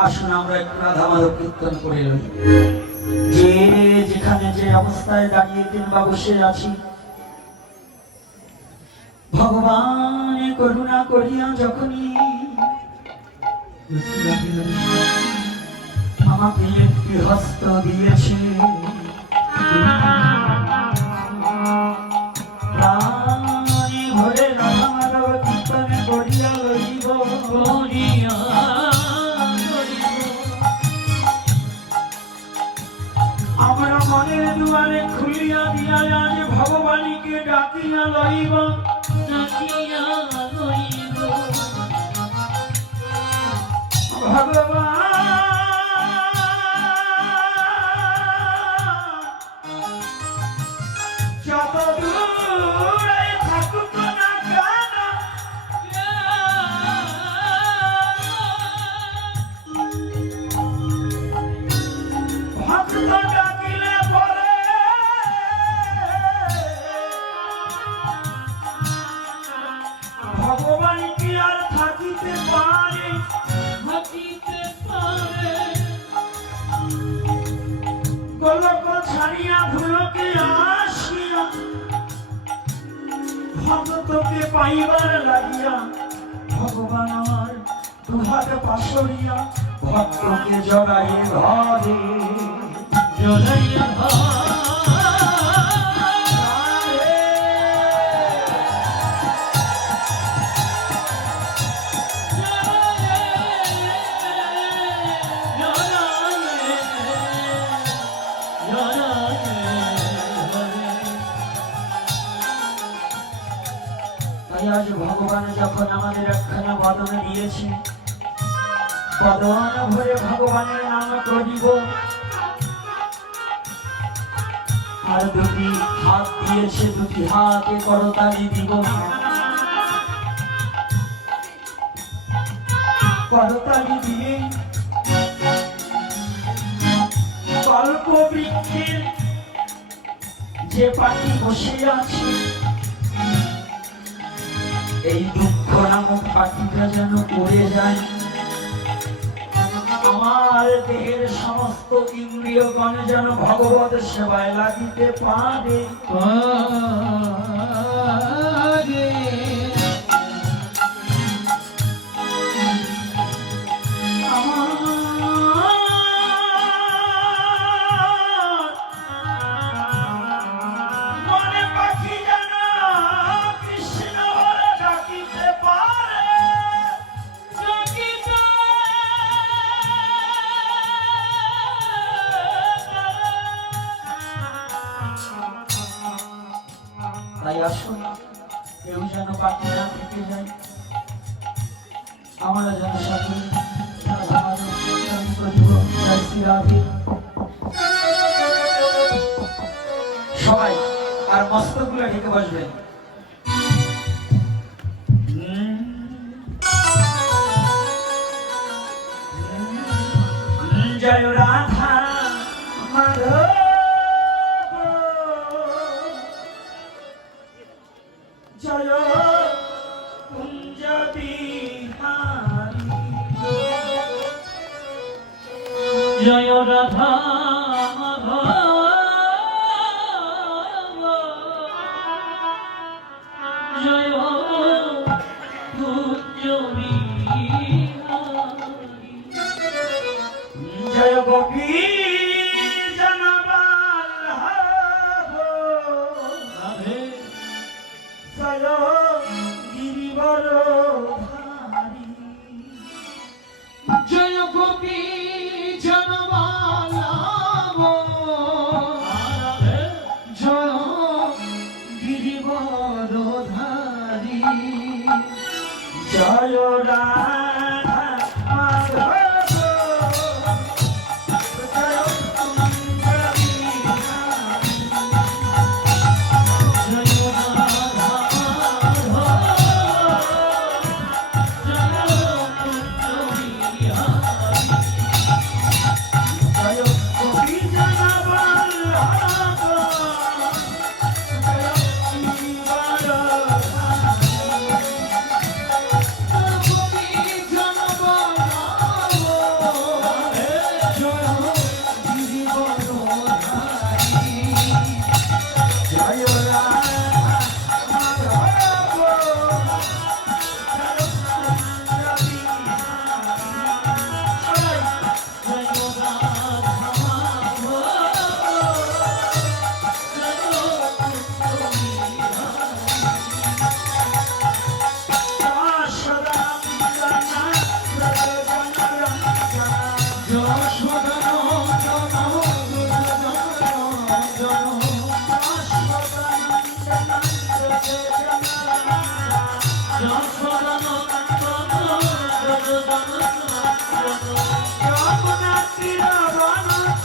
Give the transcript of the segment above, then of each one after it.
আসুন আমরা একটু রাধা মাধব কীর্তন করে যে যেখানে যে অবস্থায় দাঁড়িয়ে কিংবা বসে আছি ভগবান করুণা করিয়া যখনই আমাকে একটি হস্ত দিয়েছে ভগবান কি আর থাকিতে ভক্তকে আমার পাশরিয়া ভক্তকে জগাই তাই আজ ভগবান যখন আমাদের একখানা বদন দিয়েছে বদন ভরে ভগবানের নাম করিব। আর দুটি হাত দিয়েছে দুটি হাতে করতালি দিব করতালি দিয়ে কল্প বৃক্ষের যে পাখি বসে আছে, এই দুঃখ নামক পাখিটা যেন পড়ে যায়। আমার দেহের সমস্ত ইন্দ্রিয়গণ যেন ভগবত সেবায় লাগিতে পারে। তাই আসুন। কেউ যেন পাখি না থেকে যায় আমরা যেন সকলে সবাই আর মস্তকগুলো ঢেকে বসবেন। জয় রাধা। জীবনধারী জয় জগন্নাথ জগন্নাথ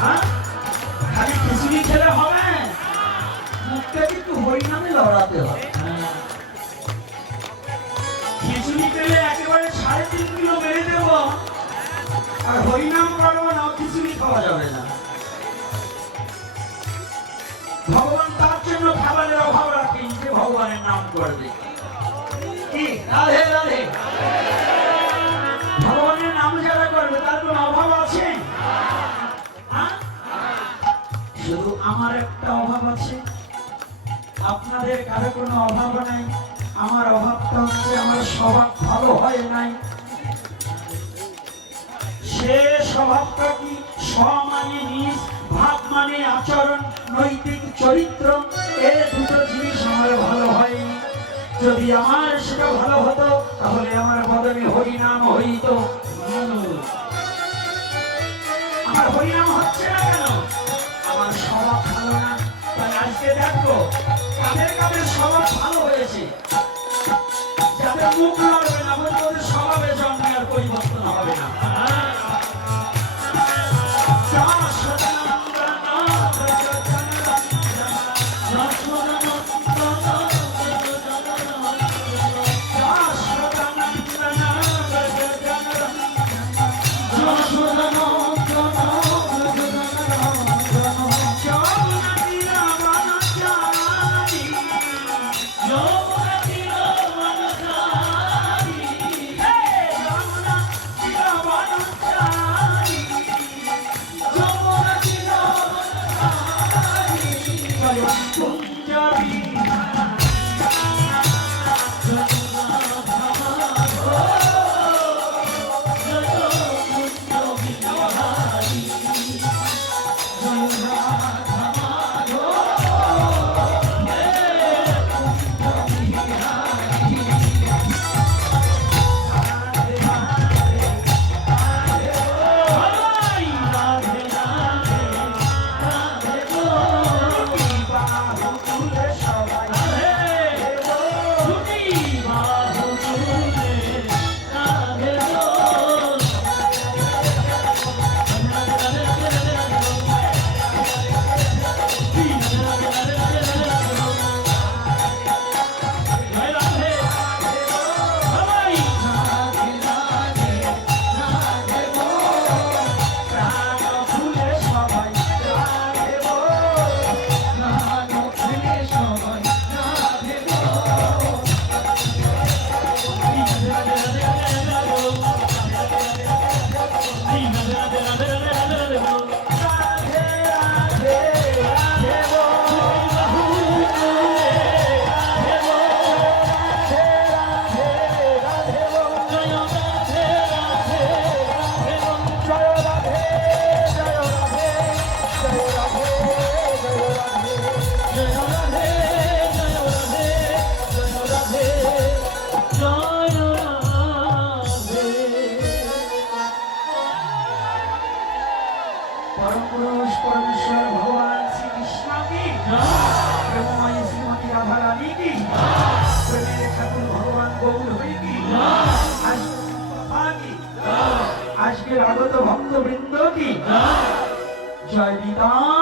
খালি খিচুড়ি খেলে হবে। মুখটা কিন্তু হরিনামে লড়াতে হবে। খিচুড়ি খেলে একেবারে সাড়ে তিন কিলো বেড়ে দেব। আর হরিনাম করব না, খিচুড়ি খাওয়া যাবে না। ভগবান তার জন্য খাবারের অভাব রাখেন যে ভগবানের নাম করবে কি? রাধে রাধে। ভগবানের নাম যারা করবে, তার কোনো অভাব আছে? শুধু আমার একটা অভাব আছে। আপনাদের কারও কোনো অভাব নাই। আমার অভাবটা হচ্ছে আমার স্বভাব ভালো হয় নাই। সে স্বভাবটা কি স্ব মানে নিজ, ভাব মানে আচরণ, নৈতিক চরিত্র, এ দুটো জিনিস আমার ভালো হয়নি যদি আমার সেটা ভালো হতো, তাহলে আমার বদলে হরিনাম হইত। আমার হরিনাম হচ্ছে না কেন? আমার স্বভাব ভালো না, তাই আজকে দেখো কাদের কাদের স্বভাব ভালো হয়েছে। যাদের মুখ লড়বে না বলতে ওদের স্বভাবে জন্মের পরিবর্তন হবে না। আজকের আগত ভক্তবৃন্দ কি? জয় বিদান